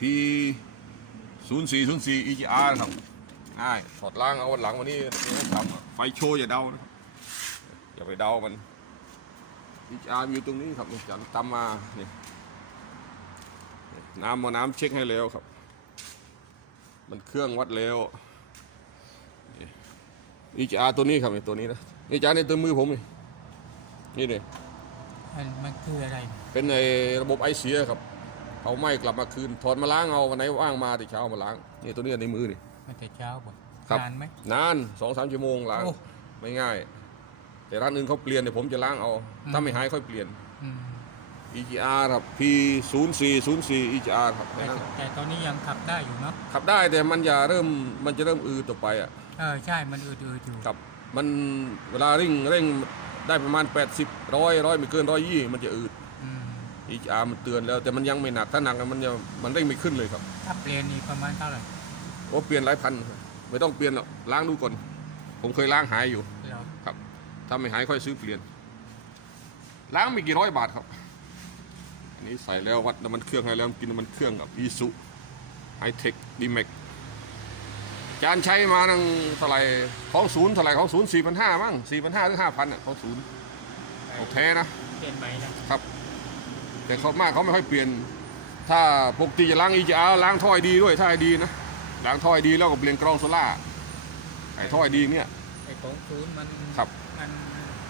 P ศูนย์สี่ศูนย์สี่ EGR ครับง่ายถอดล้างเอาวันหลังวันนี้ทำไฟโชว์อย่าเดานะครับอย่าไปเดามัน EGR อยู่ตรงนี้ครับนี่จันตามมานี่น้ำมาน้ำเช็คให้แล้วครับ มันเครื่องวัดแล้วนี่ EGR ตัวนี้ครับนี่ตัวนี้นะ EGR ในตัวมือผมนี่นี่เลยมันมันคืออะไร เป็นในระบบไอเสียครับ เอาไม้กลับมาคืนถอดมาล้างเอาวันไหนว่างมาแต่เช้ามาล้างนี่ตัวนี้ในมือนี่มันแต่เช้าบ่ครับนานไหมนานสองสามชั่วโมงล้างโอ้ ไม่ง่าย แต่ร้านอื่นเขาเปลี่ยนเดี๋ยวผมจะล้างเอาอืมถ้าไม่หายค่อยเปลี่ยน อืม EGR ครับ P 0 4 0 4 EGR ครับแต่แค่นั้นแต่ตอนนี้ยังขับได้อยู่เนาะขับได้แต่มันจะเริ่มมันจะเริ่มอืดต่อไปอะเออใช่มันอืดๆอยู่ครับมันเวลาเร่งเร่งได้ประมาณ 80ร้อยร้อยไม่เกินร้อยยี่มันจะอืด อืม EGR มันเตือนแล้ว แต่มันยังไม่หนักถ้าหนักมันจะมันเร่งไม่ขึ้นเลยครับถ้าเปลี่ยนนี่ประมาณเท่าไหร่โอ้เปลี่ยนหลายพันไม่ต้องเปลี่ยนหรอกล้างดูก่อน ผมเคยล้างหายอยู่เราครับถ้าไม่หายค่อยซื้อเปลี่ยน ล้างไม่กี่ร้อยบาทครับอันนี้ใส่แล้ววัดน้ำมันเครื่องให้แล้วกินน้ำมันเครื่องกับอีสุไฮเทคดีเมกจานใช้มานั่งเท่าไหร่ของศูนย์เท่าไหร่ของศูนย์สี่พันห้ามั้งสี่พันห้าหรือห้าพันอะของศูนย์โอเคนะเปลี่ยนใหม่แล้วครับ แต่เขามากเขาไม่ค่อยเปลี่ยน ถ้าปกติจะล้างอีจะเอาล้างท่อให้ดีด้วยถ้าให้ดีนะล้างท่อให้ดีแล้วก็เปลี่ยนกรองโซล่าไอ้ท่อให้ดีเนี่ยไอ้ของศูนย์มันครับมัน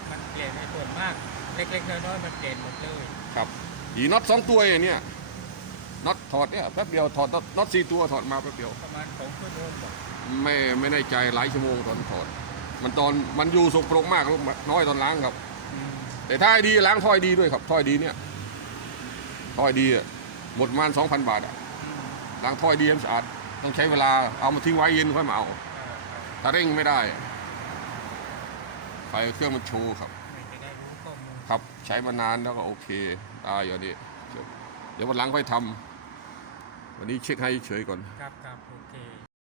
มันเปลี่ยนไอ้ส่วนมาก เล็กๆน้อยๆมันเปลี่ยนหมดเลยครับอีน็อตสองตัวเองเนี่ยน็อตถอดเนี่ยแป๊บเดียวถอดน็อตน็อตสี่ตัวถอดมาแป๊บเดียวประมาณสองชั่วโมงบ่ไม่ไม่ได้ใจหลายชั่วโมงตอนถอดมันตอนมันอยู่สกปรกมากลูกน้อยตอนล้างครับอืมแต่ถ้าให้ดีล้างท่อยดีด้วยครับท่อยดีเนี่ย ท่อยดีอะหมดประมาณสองพันบาทอะอืมล้างท่อยดีให้มันสะอาดต้องใช้เวลาเอามาทิ้งไว้เย็นค่อยมาเอาเออเออถ้าเร่งไม่ได้อะไฟเครื่องมันโชว์ครับไม่ได้รู้ข้อมูลครับใช้มานานแล้วก็โอเคได้อย่างนี้เดี๋ยววันหลังค่อยทำวันนี้เช็คให้เฉยก่อน ครับครับโอเค